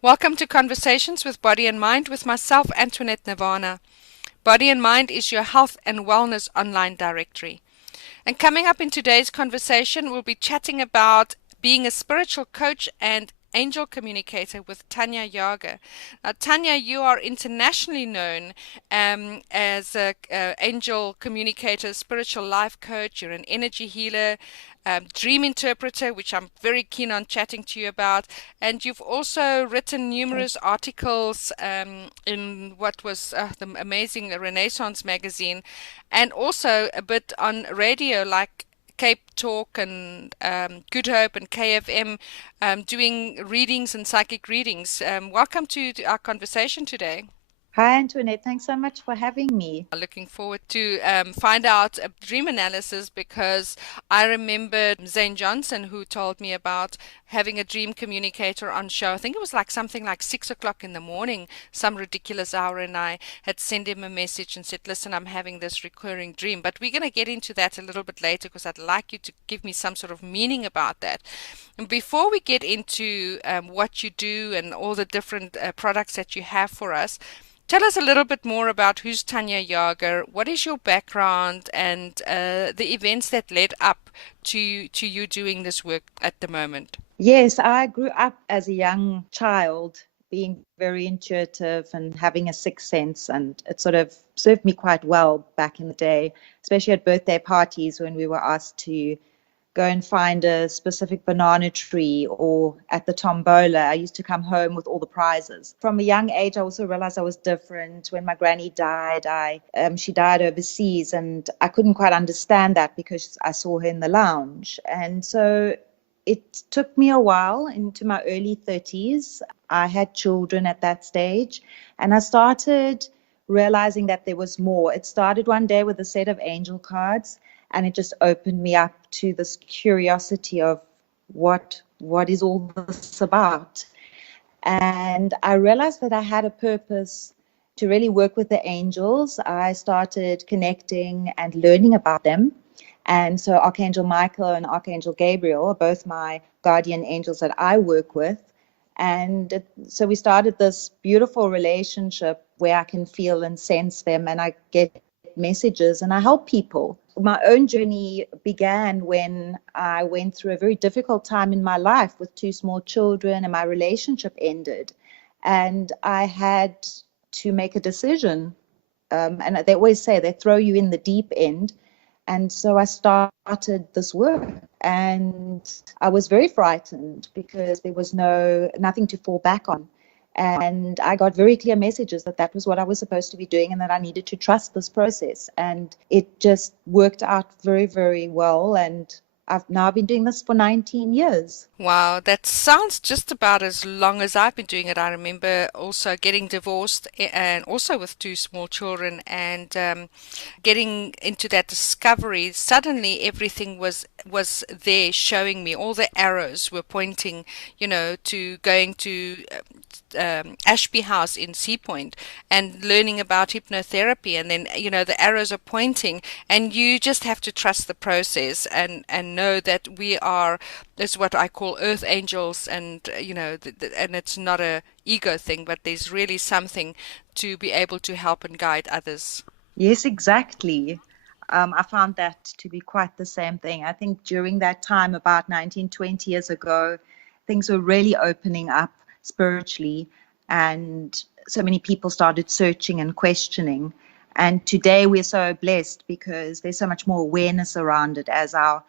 Welcome to Conversations with Body and Mind with myself, Antoinette Nirvana. Body and Mind is your health and wellness online directory. And coming up in today's conversation, we'll be chatting about being a spiritual coach and angel communicator with Tanja Jaeger. Now, Tanja, you are internationally known as a angel communicator, spiritual life coach. You're an energy healer, dream interpreter, which I'm very keen on chatting to you about. And you've also written numerous articles in what was the amazing Renaissance magazine, and also a bit on radio like Cape Talk and Good Hope and KFM, doing readings and psychic readings. Welcome to our conversation today. Hi, Antoinette. Thanks so much for having me. Looking forward to find out a dream analysis, because I remember Zane Johnson, who told me about having a dream communicator on show. I think it was like something like 6 o'clock in the morning, some ridiculous hour, and I had sent him a message and said, listen, I'm having this recurring dream. But we're going to get into that a little bit later, because I'd like you to give me some sort of meaning about that. And before we get into what you do and all the different products that you have for us, tell us a little bit more about who's Tanja Jaeger, what is your background, and the events that led up to you doing this work at the moment. Yes, I grew up as a young child being very intuitive and having a sixth sense, and it sort of served me quite well back in the day, especially at birthday parties when we were asked to go and find a specific banana tree, or at the tombola. I used to come home with all the prizes. From a young age, I also realized I was different. When my granny died, she died overseas, and I couldn't quite understand that because I saw her in the lounge. And so it took me a while into my early 30s. I had children at that stage, and I started realizing that there was more. It started one day with a set of angel cards, and it just opened me up to this curiosity of what is all this about. And I realized that I had a purpose to really work with the angels. I started connecting and learning about them. And so Archangel Michael and Archangel Gabriel are both my guardian angels that I work with. And so we started this beautiful relationship where I can feel and sense them, and I get messages and I help people. My own journey began when I went through a very difficult time in my life with two small children, and my relationship ended. And I had to make a decision. And they always say they throw you in the deep end. And so I started this work, and I was very frightened because there was nothing to fall back on. And I got very clear messages that that was what I was supposed to be doing, and that I needed to trust this process. And it just worked out very, very well. And I've now been doing this for 19 years. Wow, that sounds just about as long as I've been doing it. I remember also getting divorced and also with two small children, and getting into that discovery. Suddenly everything was there, showing me all the arrows were pointing, to going to Ashby House in Sea Point and learning about hypnotherapy, and then the arrows are pointing, and you just have to trust the process and know that we are, is what I call earth angels, and and it's not a ego thing, but there's really something to be able to help and guide others. Yes, exactly. I found that to be quite the same thing. I think during that time, about 19, 20 years ago, things were really opening up spiritually, and so many people started searching and questioning. And today we're so blessed because there's so much more awareness around it as our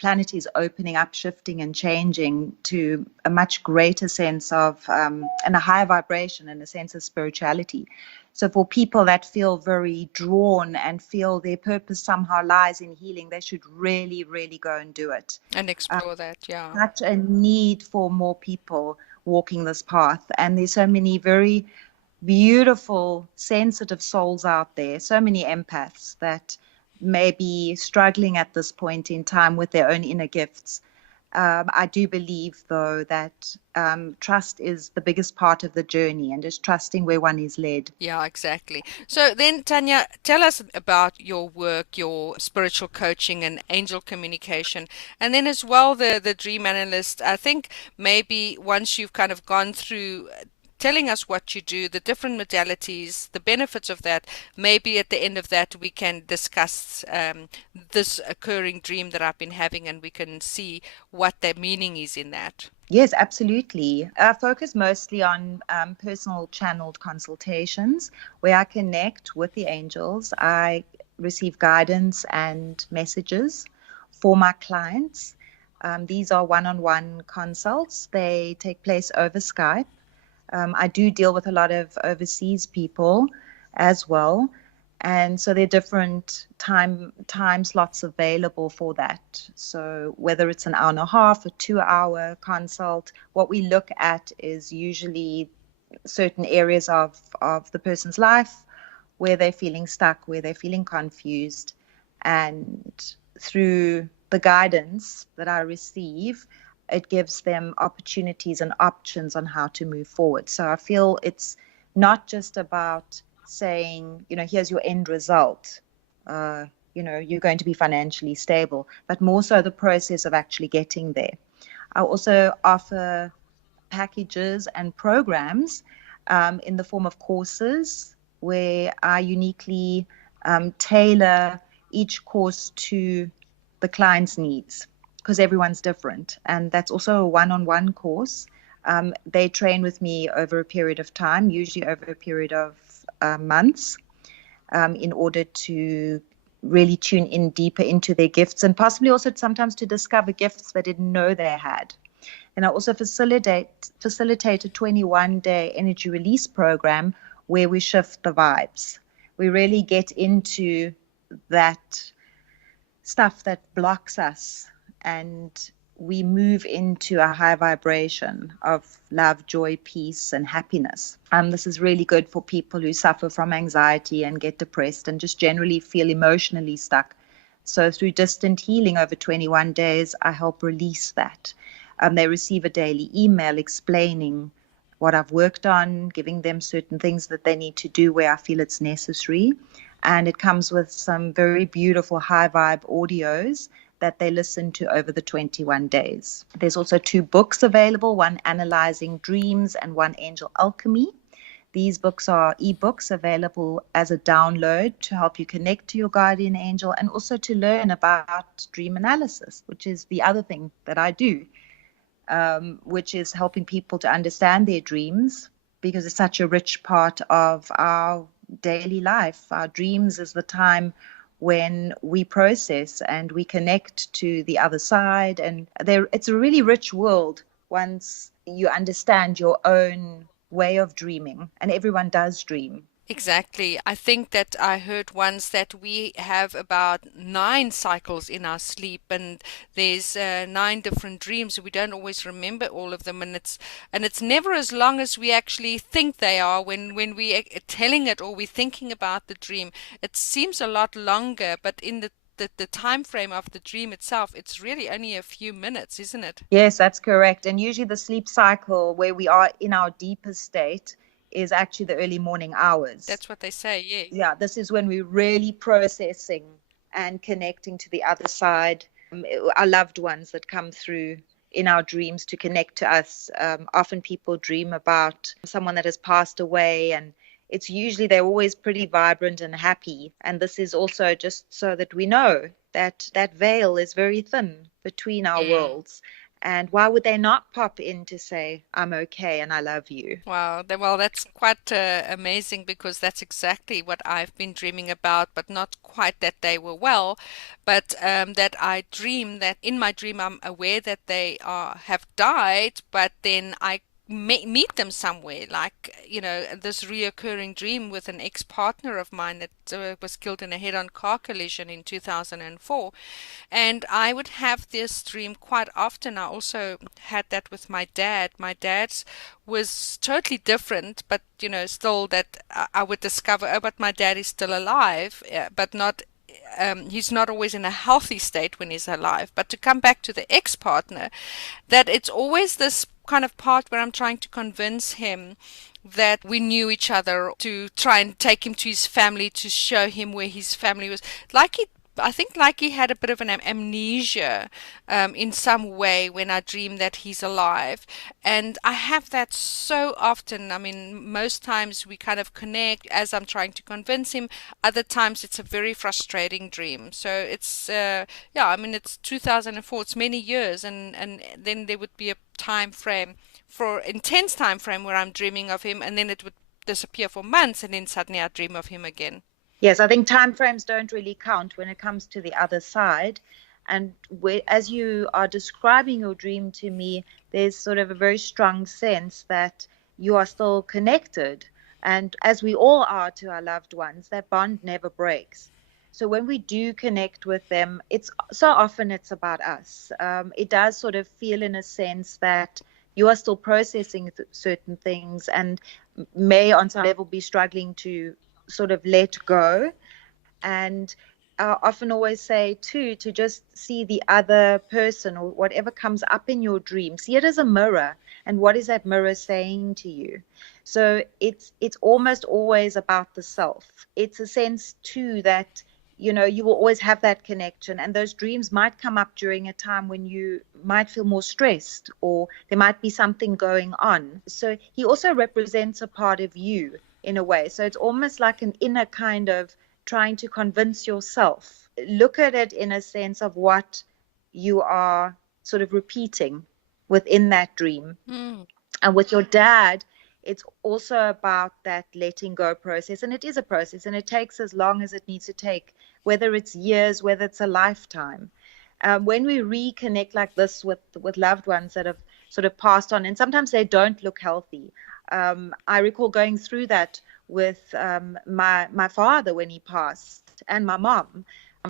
planet is opening up, shifting and changing to a much greater sense of and a higher vibration and a sense of spirituality. So for people that feel very drawn and feel their purpose somehow lies in healing, they should really, really go and do it. And explore that, yeah. Such a need for more people walking this path. And there's so many very beautiful, sensitive souls out there, so many empaths that may be struggling at this point in time with their own inner gifts. I do believe, though, that trust is the biggest part of the journey and just trusting where one is led. Yeah, exactly. So then, Tanya, tell us about your work, your spiritual coaching and angel communication, and then as well the dream analyst. I think maybe once you've kind of gone through telling us what you do, the different modalities, the benefits of that, maybe at the end of that we can discuss this occurring dream that I've been having, and we can see what the meaning is in that. Yes, absolutely. I focus mostly on personal channeled consultations where I connect with the angels. I receive guidance and messages for my clients. These are one on one consults, they take place over Skype. I do deal with a lot of overseas people as well. And so there are different time slots available for that. So whether it's an hour and a half, a 2 hour consult, what we look at is usually certain areas of the person's life where they're feeling stuck, where they're feeling confused. And through the guidance that I receive, it gives them opportunities and options on how to move forward. So I feel it's not just about saying, here's your end result. You're going to be financially stable, but more so the process of actually getting there. I also offer packages and programs in the form of courses where I uniquely tailor each course to the client's needs because everyone's different. And that's also a one-on-one course. They train with me over a period of time, usually over a period of months, in order to really tune in deeper into their gifts and possibly also sometimes to discover gifts they didn't know they had. And I also facilitate a 21-day energy release program where we shift the vibes. We really get into that stuff that blocks us and we move into a high vibration of love, joy, peace, and happiness. This is really good for people who suffer from anxiety and get depressed and just generally feel emotionally stuck. So through distant healing over 21 days, I help release that. They receive a daily email explaining what I've worked on, giving them certain things that they need to do where I feel it's necessary. And it comes with some very beautiful high vibe audios that they listen to over the 21 days. There's also 2 books available, one Analyzing Dreams and one Angel Alchemy. These books are ebooks available as a download to help you connect to your guardian angel and also to learn about dream analysis, which is the other thing that I do, which is helping people to understand their dreams because it's such a rich part of our daily life. Our dreams is the time when we process and we connect to the other side. And it's a really rich world once you understand your own way of dreaming. And everyone does dream. Exactly. I think that I heard once that we have about 9 cycles in our sleep, and there's 9 different dreams. We don't always remember all of them, and it's never as long as we actually think they are when we are telling it or we're thinking about the dream. It seems a lot longer, but in the time frame of the dream itself, it's really only a few minutes, isn't it? Yes, that's correct. And usually the sleep cycle where we are in our deepest state is actually the early morning hours. That's what they say, yeah. Yeah, this is when we're really processing and connecting to the other side. Our loved ones that come through in our dreams to connect to us. Often people dream about someone that has passed away, and it's usually they're always pretty vibrant and happy. And this is also just so that we know that that veil is very thin between our worlds. And why would they not pop in to say, I'm okay and I love you? Wow, well, that's quite amazing because that's exactly what I've been dreaming about, but not quite that they were well, but that I dream that in my dream I'm aware that they have died, but then I meet them somewhere, like, this reoccurring dream with an ex-partner of mine that was killed in a head-on car collision in 2004. And I would have this dream quite often. I also had that with my dad. My dad's was totally different, but still that I would discover, oh, but my dad is still alive, but not he's not always in a healthy state when he's alive. But to come back to the ex-partner, that it's always this kind of part where I'm trying to convince him that we knew each other, to try and take him to his family, to show him where his family was. Like he, I think like he had a bit of an amnesia in some way when I dream that he's alive. And I have that so often. I mean, most times we kind of connect as I'm trying to convince him. Other times it's a very frustrating dream. So it's, yeah, I mean, it's 2004, it's many years. And then there would be a time frame, for intense time frame, where I'm dreaming of him, and then it would disappear for months, and then suddenly I dream of him again. Yes, I think time frames don't really count when it comes to the other side. And as you are describing your dream to me, there's sort of a very strong sense that you are still connected. And as we all are to our loved ones, that bond never breaks. So when we do connect with them, it's so often it's about us. It does sort of feel in a sense that you are still processing certain things and may on some level be struggling to sort of let go. And I often always say too, to just see the other person or whatever comes up in your dream, see it as a mirror, and what is that mirror saying to you? So it's almost always about the self. It's a sense too that you will always have that connection, and those dreams might come up during a time when you might feel more stressed or there might be something going on. So he also represents a part of you in a way. So it's almost like an inner kind of trying to convince yourself. Look at it in a sense of what you are sort of repeating within that dream. And with your dad, it's also about that letting go process. And it is a process, and it takes as long as it needs to take, whether it's years, whether it's a lifetime. When we reconnect like this with loved ones that have sort of passed on, and sometimes they don't look healthy. I recall going through that with my father when he passed, and my mom.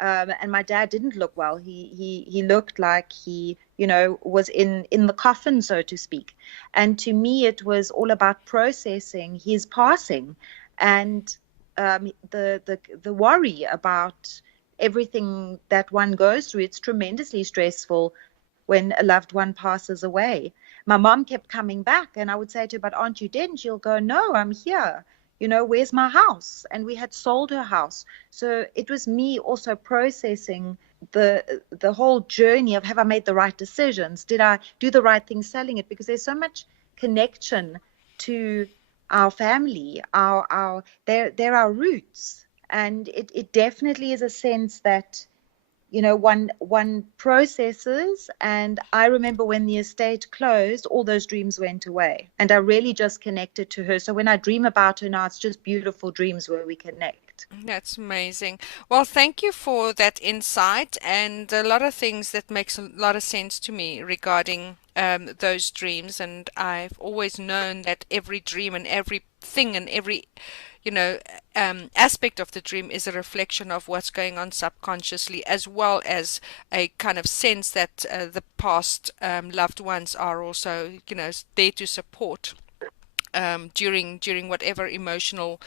And my dad didn't look well. He looked like he was in the coffin, so to speak. And to me, it was all about processing his passing, and the worry about everything that one goes through. It's tremendously stressful when a loved one passes away. My mom kept coming back, and I would say to her, "But aren't you dead?" And she'll go, "No, I'm here. Where's my house?" And we had sold her house. So it was me also processing the whole journey of, have I made the right decisions? Did I do the right thing selling it? Because there's so much connection to our family, they're our roots. And it definitely is a sense that one processes. And I remember when the estate closed, all those dreams went away, and I really just connected to her. So when I dream about her now, it's just beautiful dreams where we connect. That's amazing. Well, thank you for that insight, and a lot of things that makes a lot of sense to me regarding those dreams. And I've always known that every dream and everything and every aspect of the dream is a reflection of what's going on subconsciously, as well as a kind of sense that the past loved ones are also, there to support during whatever emotional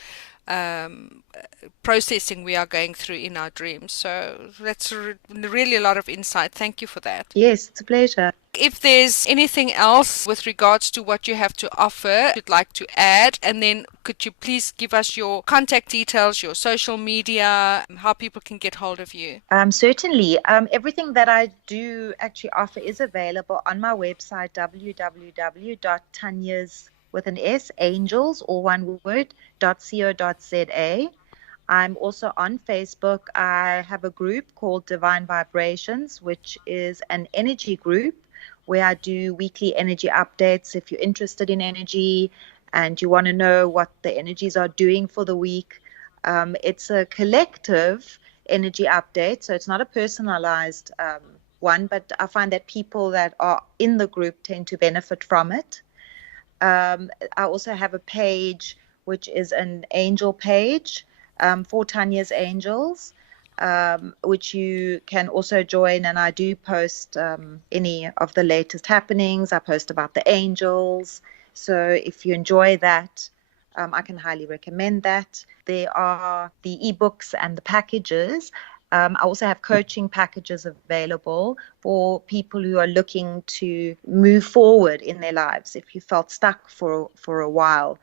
processing we are going through in our dreams. So that's really a lot of insight. Thank you for that. Yes, it's a pleasure. If there's anything else with regards to what you have to offer you'd like to add, and then could you please give us your contact details, your social media, how people can get hold of you? Certainly. Everything that I do actually offer is available on my website, www.tanya's with an S, angels, or one word, .co.za. I'm also on Facebook. I have a group called Divine Vibrations, which is an energy group where I do weekly energy updates. If you're interested in energy and you want to know what the energies are doing for the week, it's a collective energy update. So it's not a personalized one, but I find that people that are in the group tend to benefit from it. I also have a page, which is an angel page for Tanya's Angels, which you can also join. And I do post any of the latest happenings. I post about the angels. So if you enjoy that, I can highly recommend that. There are the ebooks and the packages. I also have coaching packages available for people who are looking to move forward in their lives. If you felt stuck for a while,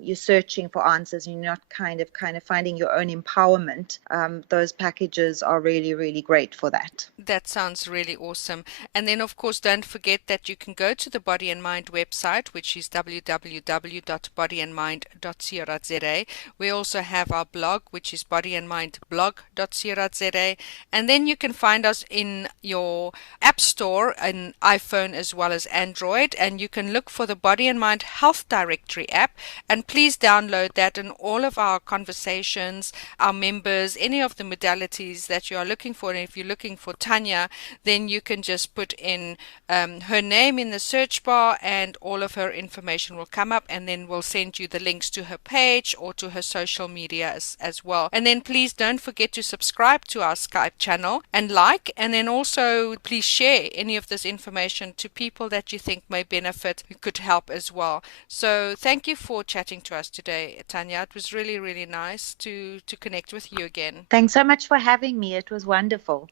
you're searching for answers and you're not kind of finding your own empowerment, those packages are really, really great for that. That sounds really awesome. And then, of course, don't forget that you can go to the Body and Mind website, which is www.bodyandmind.co.za. We also have our blog, which is bodyandmindblog.co.za. And then you can find us in your App Store, in iPhone as well as Android. And you can look for the Body and Mind Health Directory app. And please download that, and all of our conversations, our members, any of the modalities that you are looking for. And if you're looking for Tanja, then you can just put in her name in the search bar and all of her information will come up, and then we'll send you the links to her page or to her social media as well. And then please don't forget to subscribe to our Skype channel and like, and then also please share any of this information to people that you think may benefit, who could help as well. So thank you for chatting to us today, Tanja. It was really, really nice to connect with you again. Thanks so much for having me. It was wonderful.